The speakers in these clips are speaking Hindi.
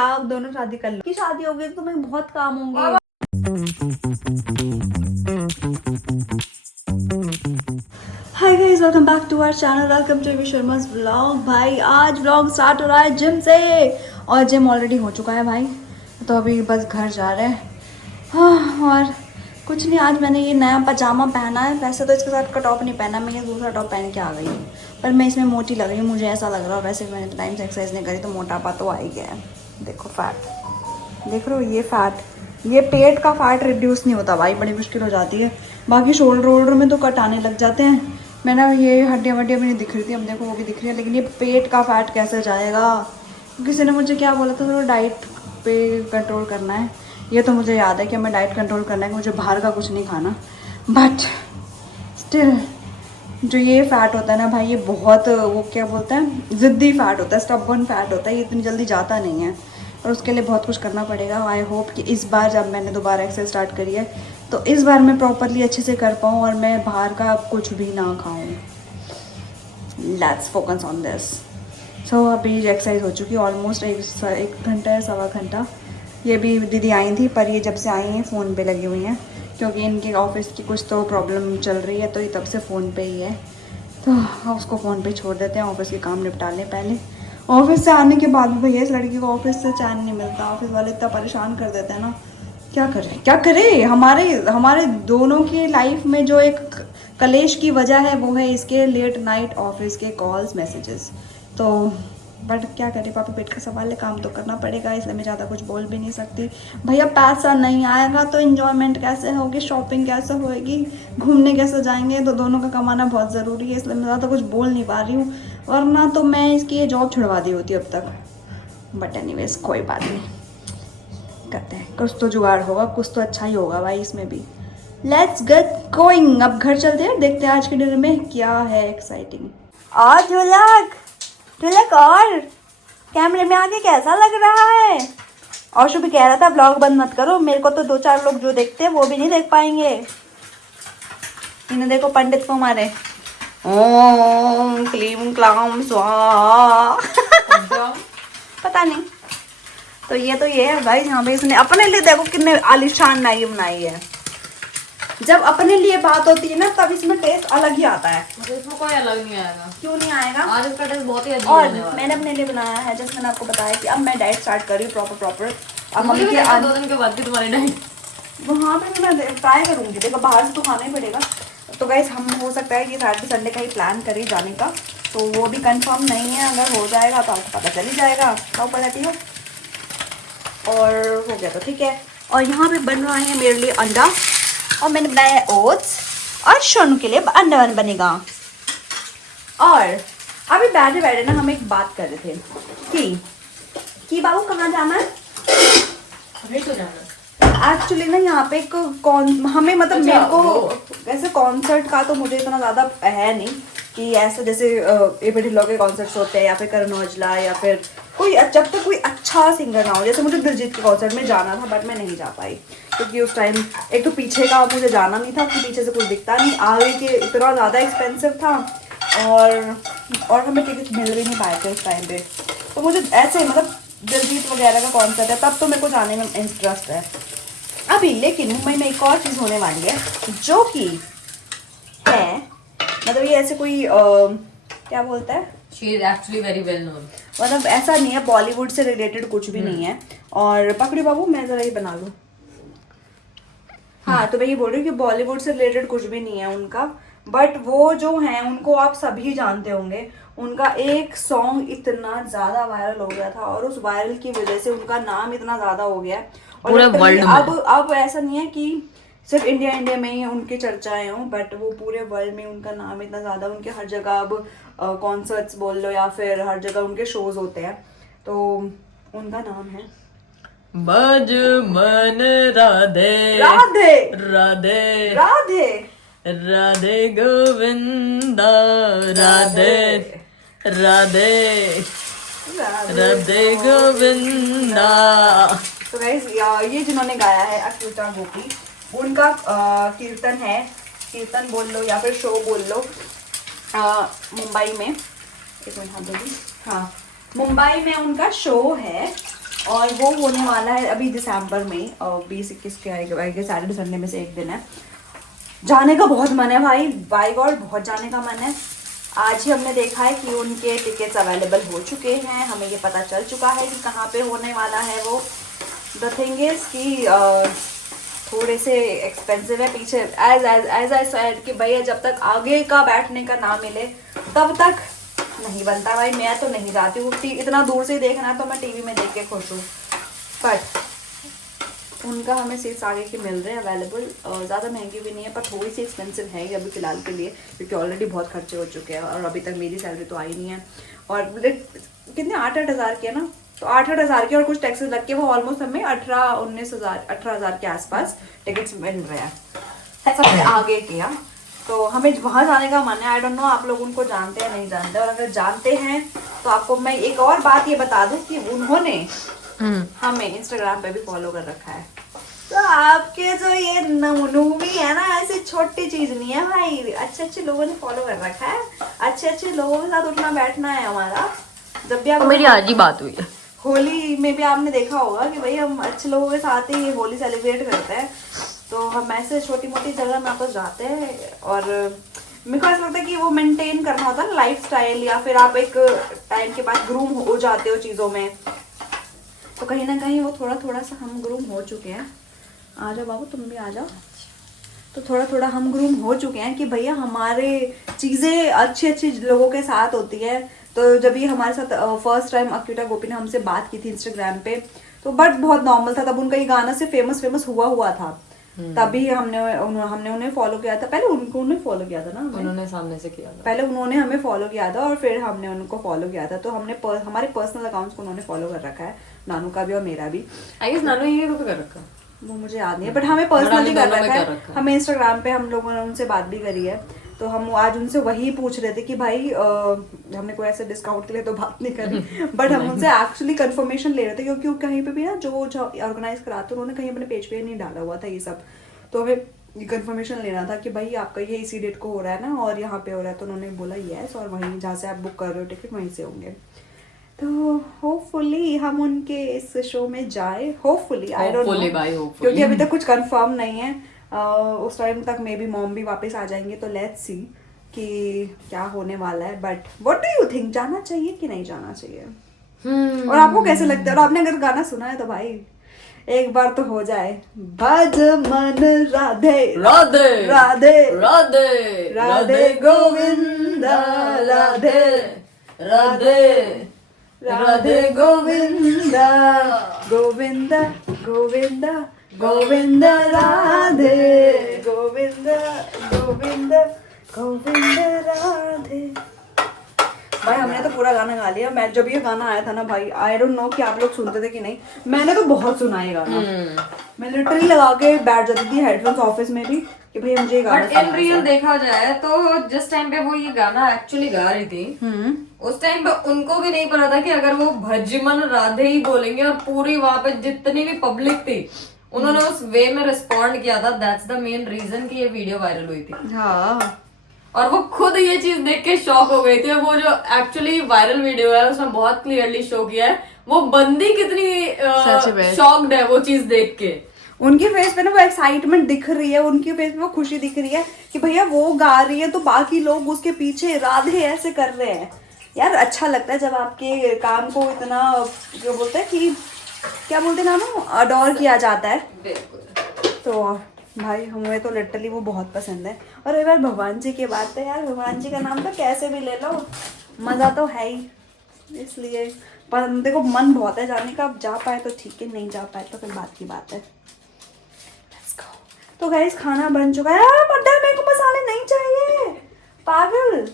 आप दोनों शादी कर लो, की शादी होगी तो तुम्हें बहुत काम होंगे। Hi guys, welcome back to our channel, welcome to Sharma's vlog. भाई आज व्लॉग स्टार्ट हो रहा है जिम से, और जिम ऑलरेडी हो चुका है भाई, तो अभी बस घर जा रहे हैं। हाँ, और कुछ नहीं, आज मैंने ये नया पजामा पहना है। वैसे तो इसके साथ कटॉप नहीं पहना, मैं ये दूसरा टॉप पहन के आ गई हूँ, पर मैं इसमें मोटी लग रही हूँ, मुझे ऐसा लग रहा है। वैसे मैंने टाइम से एक्सरसाइज नहीं करी तो मोटापा तो आ ही गया है। देखो फैट, देख रहे हो ये फैट, ये पेट का फैट रिड्यूस नहीं होता भाई, बड़ी मुश्किल हो जाती है। बाकी शोल्डर वोल्डर में तो कट आने लग जाते हैं। मैंने ये हड्डियाँ वड्डियाँ भी नहीं दिख रही थी, अब देखो वो भी दिख रही है, लेकिन ये पेट का फैट कैसे जाएगा। किसी ने मुझे क्या बोला था, थोड़ा डाइट पे कंट्रोल करना है। ये तो मुझे याद है कि हमें डाइट कंट्रोल करना है, कि मुझे बाहर का कुछ नहीं खाना, बट स्टिल जो ये फैट होता है ना भाई, ये बहुत, वो क्या बोलते हैं, ज़िद्दी फैट होता है, स्टबर्न फैट होता है, ये इतनी जल्दी जाता नहीं है, और उसके लिए बहुत कुछ करना पड़ेगा। आई होप कि इस बार जब मैंने दोबारा एक्सरसाइज स्टार्ट करी है तो इस बार मैं प्रॉपरली अच्छे से कर पाऊँ और मैं बाहर का कुछ भी ना खाऊँ। Let's focus on this. So अभी एक्सरसाइज हो चुकी है ऑलमोस्ट एक घंटा या सवा घंटा। ये भी दीदी आई थी, पर ये जब से आई हैं फ़ोन पे लगी हुई हैं, क्योंकि इनके ऑफिस की कुछ तो प्रॉब्लम चल रही है, तो ये तब से फ़ोन पे ही है। तो उसको फ़ोन पे छोड़ देते हैं, ऑफिस के काम निपटा लें पहले। ऑफिस से आने के बाद भी भैया इस लड़की को ऑफिस से चैन नहीं मिलता, ऑफिस वाले इतना परेशान कर देते हैं ना, क्या करें क्या करें। हमारे हमारे दोनों की लाइफ में जो एक कलेश की वजह है वो है इसके लेट नाइट ऑफिस के कॉल्स मैसेजेस। तो बट क्या करें, पापा पेट का सवाल है, काम तो करना पड़ेगा, इसलिए मैं ज़्यादा कुछ बोल भी नहीं सकती। भैया पैसा नहीं आएगा तो इन्जॉयमेंट कैसे होगी, शॉपिंग कैसे होएगी, घूमने कैसे जाएंगे, तो दोनों का कमाना बहुत ज़रूरी है, इसलिए मैं ज़्यादा कुछ बोल नहीं पा रही हूँ, वरना तो मैं इसकी ये जॉब छुड़वा दी होती अब तक। बट एनीवेज कोई बात नहीं, करते हैं, कुछ तो जुगाड़ होगा, कुछ तो अच्छा ही होगा भाई इसमें भी। लेट्स गेट गोइंग, अब घर चलते हैं, देखते हैं आज के डिनर में क्या है एक्साइटिंग। और ढोलक ढोलक, और कैमरे में आके कैसा लग रहा है। और शुभ कह रहा था ब्लॉग बंद मत करो, मेरे को तो 2-4 लोग जो देखते हैं वो भी नहीं देख पाएंगे। इन्हें देखो पंडित को मारे, ओम क्लीम क्लाम स्वाहा पता नहीं। तो ये है भाई, यहाँ पे इसने अपने लिए देखो कितने आलीशान मैगी बनाई है। जब अपने लिए बात होती है ना, तब इसमें टेस्ट अलग ही आता है। मुझे इसमें कोई अलग नहीं आएगा। क्यों नहीं आएगा? आज इसका टेस्ट बहुत ही अजीब और होने वाला है। मैंने अपने लिए बनाया है, जैसे मैंने आपको बताया कि अब मैं डाइट स्टार्ट कर रही हूँ प्रॉपर। अब मुझे भी मम्मी 2 दिन के बाद की तुम्हारी डाइट। वहाँ पे मैं ट्राई करूँगी, देखो बाहर से तो खाना ही पड़ेगा। तो गाइस, हम हो सकता है कि सैटरडे संडे का ही प्लान करें जाने का, तो वो भी कंफर्म नहीं है। अगर हो जाएगा तो आपको पता चल ही जाएगा, खाओ पढ़ाती हो। और हो गया तो ठीक है। और यहाँ पे बन रहा है मेरे लिए अंडा, और मैंने बनाया है ओट्स, और सोनू के लिए अंडा बनेगा। और अभी बैठे बैठे ना हम एक बात कर रहे थे कि बाबू कहाँ जाना है। नहीं तो जाना एक्चुअली ना यहाँ पे एक हमें मतलब अच्छा, मेरे को ऐसे कॉन्सर्ट का तो मुझे इतना ज़्यादा है नहीं, कि ऐसे जैसे ए ढिल्लों के कॉन्सर्ट्स होते हैं, या फिर करण औजला, या फिर कोई जब तक कोई अच्छा सिंगर ना हो। जैसे मुझे दिलजीत के कॉन्सर्ट में जाना था, बट मैं नहीं जा पाई, क्योंकि उस टाइम एक तो पीछे का मुझे जाना नहीं था, कि पीछे से कुछ दिखता नहीं, आगे के इतना ज़्यादा एक्सपेंसिव था, और हमें टिकट मिल भी नहीं पाए थे उस टाइम पे। तो मुझे ऐसे मतलब दिलजीत वगैरह का कॉन्सर्ट है तब तो मेरे को जाने में इंटरेस्ट है अभी। लेकिन मुंबई में एक और चीज़ होने वाली है, जो कि है मतलब ये ऐसे कोई क्या बोलता है, she is actually very well known. मतलब ऐसा नहीं है, बॉलीवुड से रिलेटेड कुछ भी नहीं है। और पकड़ी बाबू, मैं ज़रा ये बना लूँ। हाँ, तो मैं ये बोल रही हूँ कि बॉलीवुड से रिलेटेड कुछ भी नहीं है उनका, बट वो जो हैं उनको आप सभी जानते होंगे। उनका एक सॉन्ग इतना ज़्यादा वायरल हो गया था, और उस वायरल की वजह से उनका नाम इतना ज़्यादा हो गया, और पूरे वर्ल्ड में। अब ऐसा नहीं है कि सिर्फ इंडिया में ही उनकी चर्चाएं हों, बट वो पूरे वर्ल्ड में उनका नाम इतना ज़्यादा, उनके हर जगह अब कॉन्सर्ट्स बोल लो, या फिर हर जगह उनके शोज होते हैं। तो उनका नाम है बज मन राधे राधे राधे राधे राधे गोविंदा राधे राधे राधे गोविंदा। तो गाइस, ये जिन्होंने गाया है अच्युता गोपी, उनका कीर्तन है, कीर्तन बोल लो या फिर शो बोल लो, मुंबई में। एक मिनट, हाँ मुंबई में उनका शो है, और वो होने वाला है अभी दिसंबर में, और 20-21 के आएगा, सैटरडे संडे में से एक दिन है। जाने का बहुत मन है भाई, बाय गॉड बहुत जाने का मन है। आज ही हमने देखा है कि उनके टिकट्स अवेलेबल हो चुके हैं, हमें ये पता चल चुका है कि कहाँ पे होने वाला है वो। द थिंग इज कि थोड़े से एक्सपेंसिव है पीछे, एज आई सेड कि भैया जब तक आगे का बैठने का ना मिले तब तक नहीं बनता भाई। मैं तो नहीं जाती हूँ, इतना दूर से देखना तो मैं टीवी में देख के खुश हूँ, बट उनका हमें सीट्स आगे के मिल रहे हैं अवेलेबल। ज़्यादा महंगी भी नहीं है पर थोड़ी सी एक्सपेंसिव है अभी फ़िलहाल के लिए, क्योंकि ऑलरेडी बहुत खर्चे हो चुके हैं और अभी तक मेरी सैलरी तो आई नहीं है। और कितने 8-8 हज़ार की है ना, तो 8-8 हज़ार के और कुछ टैक्सेस लग के वो ऑलमोस्ट हमें 18-19 हज़ार 18 हज़ार के आसपास टिकट्स मिल रहे हैं सबसे आगे के। यहाँ तो हमें वहाँ जाने का मन है। आई डोंट नो आप लोग उनको जानते हैं नहीं जानते, और अगर जानते हैं तो आपको मैं एक और बात ये बता दूं कि उन्होंने हमें इंस्टाग्राम पे भी फॉलो कर रखा है। तो आपके जो ये नूबी है ना, ऐसी छोटी चीज नहीं है भाई, अच्छे अच्छे लोगों ने फॉलो कर रखा है, अच्छे अच्छे लोगों के साथ उठना बैठना है हमारा। जब भी आप मेरी आज ही बात हुई है, होली में भी आपने देखा होगा कि भाई हम अच्छे लोगों के साथ ही होली सेलिब्रेट करते हैं, तो हम ऐसे छोटी मोटी जगह ना तो जाते हैं। और मेरे को ऐसा लगता है कि वो मेंटेन करना होता है ना लाइफ स्टाइल, या फिर आप एक टाइम के बाद ग्रूम हो जाते हो चीज़ों में, तो कहीं ना कहीं वो थोड़ा थोड़ा सा हम ग्रूम हो चुके हैं। आ जाओ बाबू तुम भी आ जाओ। तो थोड़ा थोड़ा हम ग्रूम हो चुके हैं कि भैया हमारे चीज़ें अच्छी अच्छी लोगों के साथ होती है। तो जब ये हमारे साथ फर्स्ट टाइम अक्यूटा गोपी ने हमसे बात की थी इंस्टाग्राम पे, तो बट बहुत नॉर्मल था, तब उनका ये गाना से फेमस हुआ था, तभी हमने उन्हें फॉलो किया था। पहले उन्हें फॉलो किया था ना, उन्होंने सामने से किया था, पहले उन्होंने हमें फॉलो किया था और फिर हमने उनको फॉलो किया था। तो हमने हमारे पर्सनल अकाउंट्स को उन्होंने फॉलो कर रखा है, नानू का भी और मेरा भी। आई गेस नानू ये कर रखा, वो मुझे याद नहीं है, बट हमें पर्सनली कर रखा है। हमें इंस्टाग्राम पे हम लोगों ने उनसे बात भी करी है, तो हम आज उनसे वही पूछ रहे थे कि भाई हमने कोई ऐसे डिस्काउंट के लिए तो बात नहीं करी, बट हम उनसे एक्चुअली कंफर्मेशन ले रहे थे, क्योंकि कहीं पे भी ना जो ऑर्गेनाइज कराते उन्होंने कहीं अपने पेज पे नहीं डाला हुआ था ये सब, तो हमें ये कंफर्मेशन लेना था कि भाई आपका ये इसी डेट को हो रहा है ना और यहाँ पे हो रहा है। तो उन्होंने बोला यस, और वहीं जहाँ से आप बुक कर रहे हो टिकट वहीं से होंगे। तो होपफुली हम उनके इस शो में जाए, होपफुली, आई डोंट नो, क्योंकि अभी तक कुछ कंफर्म नहीं है। उस टाइम तक मे बी मॉम भी वापस आ जाएंगे, तो लेट्स सी कि क्या होने वाला है। But what do you think, जाना चाहिए कि नहीं जाना चाहिए? और आपको कैसे लगता है? और आपने अगर गाना सुना है तो भाई एक बार तो हो जाए, भज मन राधे राधे राधे राधे राधे गोविंदा राधे राधे राधे गोविंदा गोविंदा गोविंदा गोविंदा राधे गोविंदा गोविंदा गोविंदा राधे। भाई हमने तो पूरा गाना गा लिया। मैं जब ये गाना आया था ना भाई, आई डोंट नो कि आप लोग सुनते थे कि नहीं, मैंने तो बहुत सुना है गाना। मैं लिटरली लगा के बैठ जाती थी हेडफोन्स ऑफिस में भी कि भाई मुझे ये गाना बट इन रियल देखा जाए तो जिस टाइम पे वो ये गाना एक्चुअली गा रही थी, उस टाइम पे उनको भी नहीं पता था कि अगर वो भजमन राधे ही बोलेंगे और पूरी वहां पे जितनी भी पब्लिक थी उन्होंने उस वे में रिस्पॉन्ड किया था। दैट्स द मेन रीजन कि ये वीडियो वायरल हुई थी। हाँ, और वो खुद ये चीज देख के शॉक हो गई थी। वो जो एक्चुअली वायरल वीडियो है उसमें बहुत क्लियरली शो किया है वो बंदी कितनी शॉक्ड है वो चीज देख के। उनके फेस पे ना वो एक्साइटमेंट दिख रही है, उनके फेस पे वो खुशी दिख रही है कि भैया वो गा रही है तो बाकी लोग उसके पीछे राधे ऐसे कर रहे हैं। यार अच्छा लगता है जब आपके काम को इतना जो बोलते हैं कि क्या बोलते हैं नाम, अडोर किया जाता है। तो भाई हमें तो लिटरली वो बहुत पसंद है। और एक बार भगवान जी की बात है यार, भगवान जी का नाम तो कैसे भी ले लो, मज़ा तो है ही। इसलिए पर देखो मन बहुत है जाने का, अब जा पाए तो ठीक है, नहीं जा पाए तो फिर बात की बात है। तो गाइस खाना बन चुका है। मटर मेरे को मसाले नहीं चाहिए, पागल,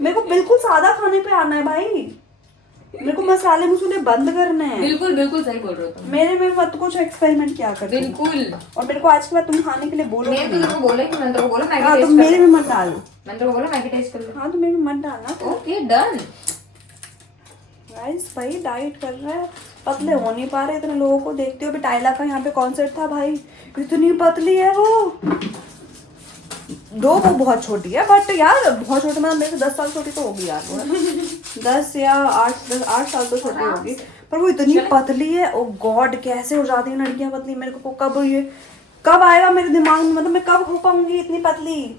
मेरे को बिल्कुल सादा खाने पे आना है भाई। मेरे को मसाले मसूले बंद करने हैं। बिल्कुल बिल्कुल सही बोल रहे हो तुम। मेरे में मत कुछ एक्सपेरिमेंट क्या कर बिल्कुल। और मेरे को आज के बाद तुम खाने के लिए बोलो। मैं तो तेरे को बोला कि मैंने तेरे को बोला मैगी हाँ, टेस्ट तुम मेरे में मत डालो। मैंने तेरे को बोला मैगी टेस्ट कर लो। हाँ तो मेरे में मत डालना। Okay done. गाइस भाई डाइट कर रहा है, पतले हो नहीं पा रहे इतने लोगों को देखते हो। टाइला का यहाँ पे कॉन्सर्ट था भाई, इतनी पतली है वो। वो बहुत छोटी है, बट यार बहुत छोटी, मतलब मेरे से 10 साल छोटी तो होगी यार वो। 10 या 8 साल तो छोटी होगी, पर वो इतनी पतली है, ओ गॉड कैसे हो जाती है लड़कियां पतली। मेरे को कब आएगा मेरे दिमाग में, मतलब मैं कब हो पाऊंगी इतनी पतली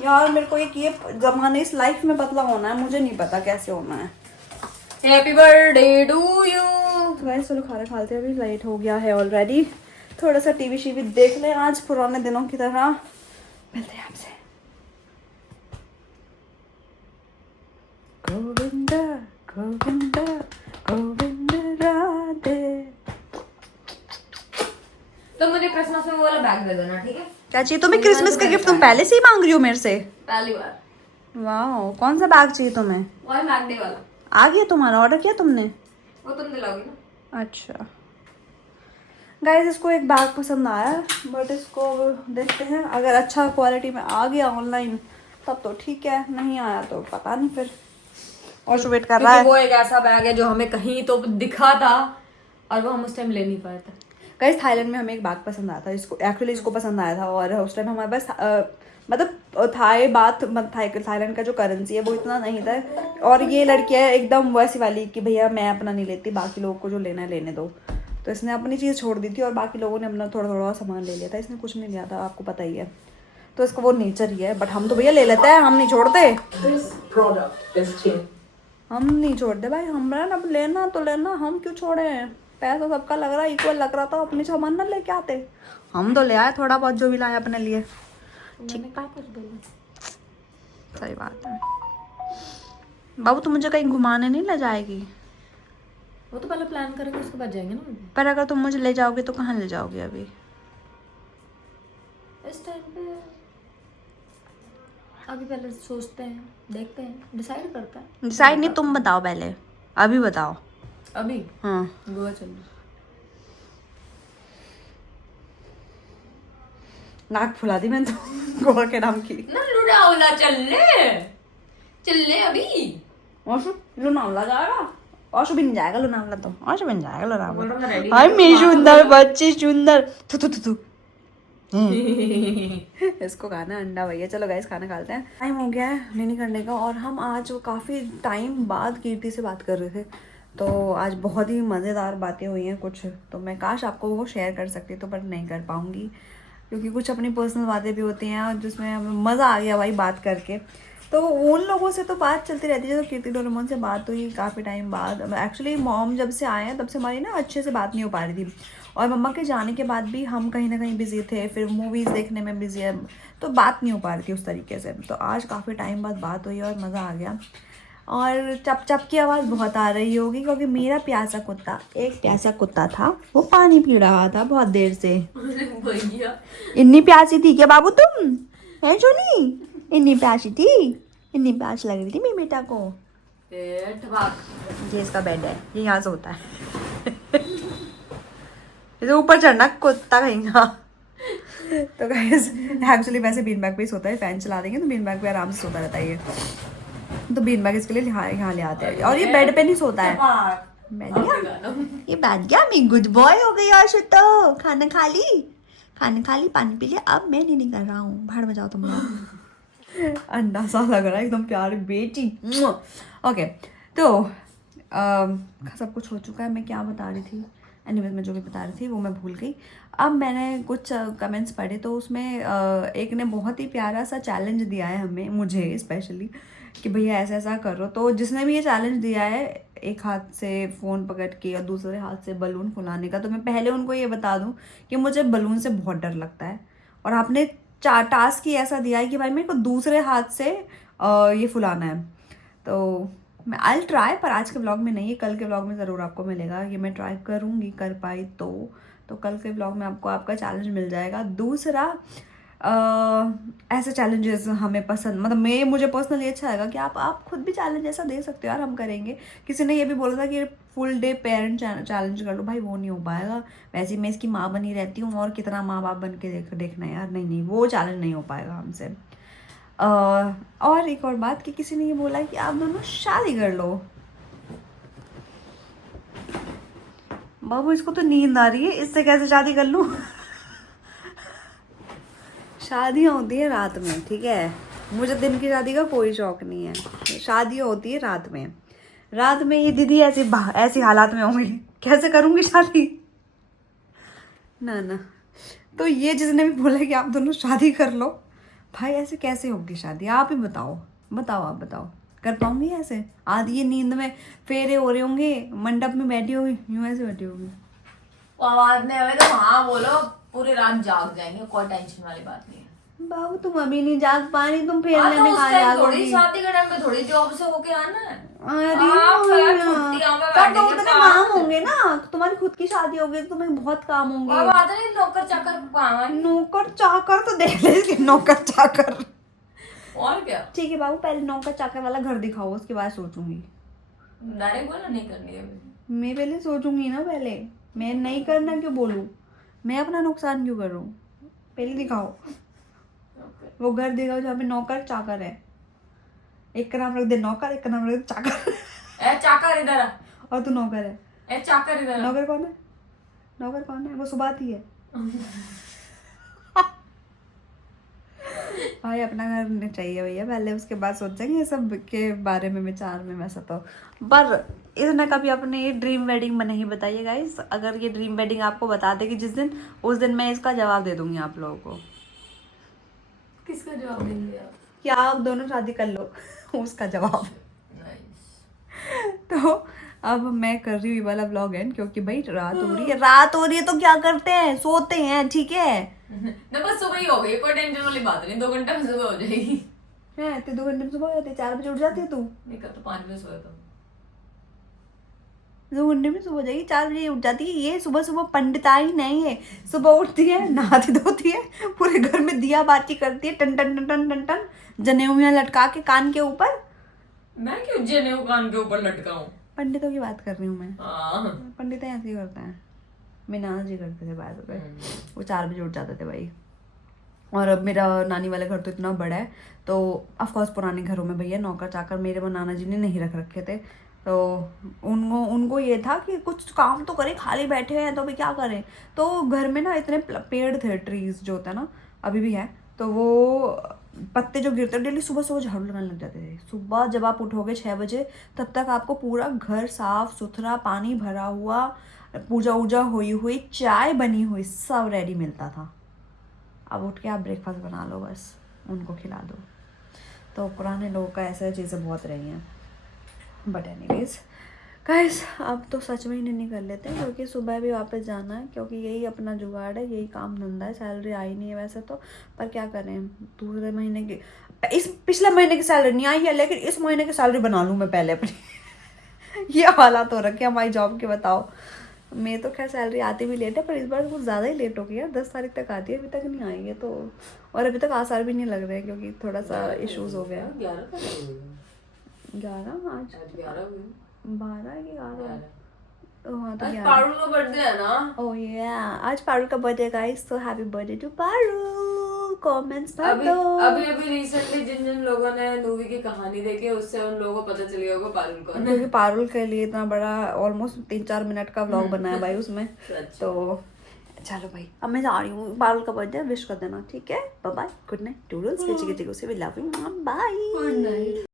यार। मेरे को ये जमाने इस लाइफ में पतला होना है, मुझे नहीं पता कैसे होना है। Happy birthday to you. तो गाइस चलो खाना खाते हैं, अभी लाइट हो गया है ऑलरेडी। थोड़ा सा टीवी शीवी देख लें आज पुराने दिनों की तरह। मिलते हैं आपसे। गोविंद गोविंद गोविंद राधे। तो मुझे क्रिसमस में वो वाला बैग दे देना, ठीक है? क्या चाहिए तुम्हें क्रिसमस का गिफ्ट? तुम पहले से ही मांग रही हो मेरे से। पहली बार। वाह, कौन सा बैग चाहिए तुम्हें? वही मैगडी वाला। आ गया तुम्हारा? ऑर्डर किया तुमने? वो तुम दिलाओगी ना। अच्छा गाइस, इसको एक बैग पसंद आया, बट इसको देखते हैं, अगर अच्छा क्वालिटी में आ गया ऑनलाइन तब तो ठीक है, नहीं आया तो पता नहीं फिर। और वेट कर रहा है। वो एक ऐसा बैग है जो हमें कहीं तो दिखा था और वो हम उस टाइम ले नहीं पाए थे। गाइस थाईलैंड में हमें एक बैग पसंद आया था, इसको पसंद आया था, और उस टाइम हमारे पास मतलब थाईलैंड का जो करेंसी है वो इतना नहीं था। और ये लड़की है एकदम वैसी वाली कि भैया मैं अपना नहीं लेती, बाकी लोगों को जो लेना है लेने दो। तो इसने अपनी चीज़ छोड़ दी थी और बाकी लोगों ने अपना थोड़ा थोड़ा सामान ले लिया था। इसने कुछ नहीं लिया था, आपको पता ही है। तो इसका वो नेचर ही है, बट हम तो भैया ले लेते हैं, हम नहीं छोड़ते। हम नहीं छोड़ते भाई, हमारा ना लेना तो लेना, हम क्यों छोड़े। पैसा सबका लग रहा है, इक्वल लग रहा था, अपने सामान ना लेके आते। हम तो ले आए थोड़ा बहुत जो भी लाए अपने लिए। ठीक, सही बात है। बाबू तू मुझे कहीं घुमाने नहीं ले जाएगी? वो तो पहले प्लान करेंगे, उसके बाद जाएंगे ना। पर अगर तुम मुझे ले जाओगे तो कहाँ ले जाओगे अभी? इस टाइम पे अभी पहले सोचते हैं, देखते हैं, डिसाइड करते हैं। डिसाइड नहीं, तुम बताओ पहले, अभी बताओ। अभी हाँ गोवा चलो। नाक फुला दी मैंने तो गोवा के नाम की। ना लुनावला चलने अभी। औशु लोनावला जाएगा? औशु भी नहीं जाएगा लोनावला, तो औशु भी नहीं जाएगा बोल रहा हूँ मैं लोनावला। ready हाय हूँ। मेरी सुंदर बच्ची सुंदर। थू थू थू थू। इसको खाना है अंडा भैया। चलो गाइस खाना खाते हैं, टाइम हो गया है नहीं करने का। और हम आज काफ़ी टाइम बाद कीर्ति से बात कर रहे थे, तो आज बहुत ही मज़ेदार बातें हुई हैं कुछ, तो मैं काश आपको वो शेयर कर सकती तो पर नहीं कर पाऊँगी, क्योंकि कुछ अपनी पर्सनल बातें भी होती हैं जिसमें हमें मज़ा आ गया भाई बात करके। तो उन लोगों से तो बात चलती रहती है, तो कीर्ति डोरेमोन से बात हुई काफ़ी टाइम बाद। एक्चुअली मॉम जब से आए हैं तब से हमारी ना अच्छे से बात नहीं हो पा रही थी, और मम्मा के जाने के बाद भी हम कहीं ना कहीं बिजी थे, फिर मूवीज़ देखने में बिजी है, तो बात नहीं हो पा रही थी उस तरीके से। तो आज काफ़ी टाइम बाद बात हुई और मज़ा आ गया। और चप चप की आवाज़ बहुत आ रही होगी, क्योंकि मेरा प्यासा कुत्ता, एक प्यासा कुत्ता था, वो पानी पी रहा था बहुत देर से। भैया इतनी प्यासी थी क्या बाबू तुम? है सोनी? इतनी प्यासी थी, इतनी प्यास लग रही थी मेरे बेटा को। ये इसका बेड है, ये यहाँ से होता है। इसे ऊपर चढ़ना कुत्ता कहेंगा। तो गाइस एक्चुअली वैसे बीन बैग पे ही सोता है, फैन चला देंगे तो बीन बैग पे आराम से सोता रहता है ये। तो बीन बैग इसके लिए यहाँ ले आते हैं, और ये बेड पे नहीं सोता है। बैठ गया, ये बैठ गया, मैं गुड बॉय हो गई। और तो खाना खा ली, पानी पी लिया, अब मैं नहीं कर रहा हूँ, भाड़ में जाओ तुम लोग। अंडा सा लग रहा है एकदम, प्यारी बेटी। ओके तो सब कुछ हो चुका है। मैं क्या बता रही थी? एनीवेज मैं जो भी बता रही थी वो मैं भूल गई। अब मैंने कुछ कमेंट्स पढ़े, तो उसमें एक ने बहुत ही प्यारा सा चैलेंज दिया है हमें, मुझे स्पेशली, कि भैया ऐसा ऐसा करो। तो जिसने भी ये चैलेंज दिया है, एक हाथ से फ़ोन पकड़ के और दूसरे हाथ से बलून फुलाने का, तो मैं पहले उनको ये बता दूं कि मुझे बलून से बहुत डर लगता है, और आपने टास्क ही ऐसा दिया है कि भाई मेरे को दूसरे हाथ से ये फुलाना है। तो मैं आई ट्राई, पर आज के व्लॉग में नहीं है, कल के व्लॉग में ज़रूर आपको मिलेगा। ये मैं ट्राई करूँगी, कर पाई तो कल के व्लॉग में आपको आपका चैलेंज मिल जाएगा। दूसरा ऐसे चैलेंजेस हमें पसंद, मतलब मुझे पर्सनली अच्छा लगा कि आप खुद भी चैलेंज ऐसा दे सकते हो यार, हम करेंगे। किसी ने ये भी बोला था कि फुल डे पेरेंट चैलेंज कर लो, भाई वो नहीं हो पाएगा। वैसे मैं इसकी माँ बनी रहती हूँ, और कितना माँ बाप बन के देखना यार, नहीं वो चैलेंज नहीं हो पाएगा हमसे। और एक और बात कि किसी ने ये बोला कि आप दोनों शादी कर लो। बाबू इसको तो नींद आ रही है, इससे कैसे शादी कर लूँ? शादियाँ होती है रात में, ठीक है, मुझे दिन की शादी का कोई शौक नहीं है, शादी होती है रात में। रात में ये दीदी ऐसी हालात में होंगी, कैसे करूंगी शादी? ना तो ये जिसने भी बोला कि आप दोनों शादी कर लो, भाई ऐसे कैसे होगी शादी? आप ही बताओ, आप बताओ, कर पाऊंगी ऐसे? आधी ये नींद में फेरे हो रहे होंगे, मंडप में बैठी होगी, यूं ऐसे बैठी होगी। आवाज नहीं हमें तो हाँ बोलो, पूरी रात जाग जाएंगे, कोई टेंशन वाली बात नहीं है। बाबू तुम अभी नहीं जाग पा रही, तुम फेरने हाँ, तो में उस कहाँ टाइम थोड़ी जागोगी? शादी के टाइम पे थोड़ी जॉब से होके आना है। अरे आप यार, छुट्टियों में तब तो बैठेंगे उतने पाँच काम होंगे ना, तुम्हारी खुद की शादी होगी तो तुम्हें बहुत काम होंगे। अब आता नहीं नौकर चाकर पावन। नौकर चाकर तो देख ले इसके, नौकर चाकर। और क्या, ठीक है बाबू, पहले नौकर चाकर वाला घर दिखाओ, उसके बाद सोचूंगी। डायरेक्ट बोला नहीं करनी है मुझे। मैं पहले सोचूंगी ना, पहले मैं नहीं करना क्यों बोलूं, मैं अपना नुकसान क्यों करूं? पहले दिखाओ वो घर, दिखाओ जहाँ पे नौकर चाकर है। एक का नाम रख दे नौकर, एक का नाम रख दे चाकर। ए चाकर इधर आ। और तू नौकर है। ए चाकर इधर आ। नौकर कौन है? नौकर कौन है? वो सुबाती है। भाई अपना घर नहीं चाहिए भैया, पहले उसके बाद सोचेंगे ये सब के बारे में, विचार में वैसा तो। पर इतना कभी अपने ये ड्रीम वेडिंग में नहीं बताइए गाइस। अगर ये ड्रीम वेडिंग आपको बता देगी जिस दिन, उस दिन मैं इसका जवाब दे दूंगी आप लोगों को। किसका जवाब देंगे आप? कि आप दोनों शादी कर लो। उसका जवाब। तो अब मैं कर रही हूँ ये वाला व्लॉग एंड, क्योंकि भाई रात हो रही है तो क्या करते हैं, सोते हैं, ठीक है। ना बस सुबह ही हो गई, कोई टेंशन वाली बात नहीं, 2 घंटे में सुबह हो जाएगी। है तो 2 घंटे में सुबह हो जाती है, 4 बजे उठ जाती है तू? नहीं कल तो 5 बजे सोया था। 2 घंटे में सुबह हो जाएगी, 4 बजे उठ जाती है। ये सुबह सुबह पंडिताई नहीं है, सुबह उठती है, नहाती धोती है, पूरे घर में दिया बाती करती है, टन टन टन टन टन टन, जनेऊ लटका के कान के ऊपर। मैं क्यों जनेऊ कान के ऊपर लटकाऊं? पंडितों की बात कर रही हूँ मैं। हाँ। पंडित ऐसे ही करते हैं, मेरे नाना जी करते थे बात पे। वो 4 बजे उठ जाते थे भाई। और अब मेरा नानी वाला घर तो इतना बड़ा है, तो ऑफकोर्स पुराने घरों में भैया नौकर चाकर मेरे वो नाना जी ने नहीं रख रखे थे। तो उनको ये था कि कुछ काम तो करें, खाली बैठे हैं तो अभी क्या करें। तो घर में ना इतने पेड़ थे, ट्रीज जो होता है ना, अभी भी है, तो वो पत्ते जो गिरते, डेली सुबह सुबह झाड़ू लगाने लग जाते थे। सुबह जब आप उठोगे 6 बजे, तब तक आपको पूरा घर साफ सुथरा, पानी भरा हुआ, पूजा वूजा हुई, चाय बनी हुई, सब रेडी मिलता था। अब उठ के आप ब्रेकफास्ट बना लो, बस उनको खिला दो। तो पुराने लोगों का ऐसे चीज़ें बहुत रही हैं। बट एनीवेज गाइस, अब तो सच में ही नहीं कर लेते हैं, क्योंकि सुबह भी वापस जाना है, क्योंकि यही अपना जुगाड़ है, यही काम धंधा है। सैलरी आई नहीं है वैसे तो, पर क्या करें, दूसरे महीने की, इस पिछले महीने की सैलरी नहीं आई है, लेकिन इस महीने की सैलरी बना लूँ मैं पहले अपनी। ये हालात हो रखे हमारी जॉब के, बताओ। मैं तो खैर सैलरी आती भी लेट है, पर इस बार कुछ ज़्यादा ही लेट हो गया। 10 तारीख तक आती है, अभी तक नहीं आई है। तो और अभी तक आसार भी नहीं लग रहे हैं, क्योंकि थोड़ा सा इश्यूज हो गया। 11 आज 12 की 11। हाँ तो पारुल का बर्थडे है ना। ओह या, आज पारुल का बर्थडे गाइस, तो happy birthday to Parul. Comments में दो। अभी रिसेंटली जिन लोगों ने मूवी की कहानी देखी, उससे उन लोगों को पता चल होगा पारुल कौन है। क्योंकि पारुल के लिए इतना बड़ा ऑलमोस्ट 3-4 मिनट का व्लॉग बनाया भाई उसमें। तो चलो भाई, अब मैं जा रही हूँ, पारुल का बर्थडे विश कर देना, ठीक है? Bye bye, good night toodles, Kichi Kichi को से भी love you, bye, good night.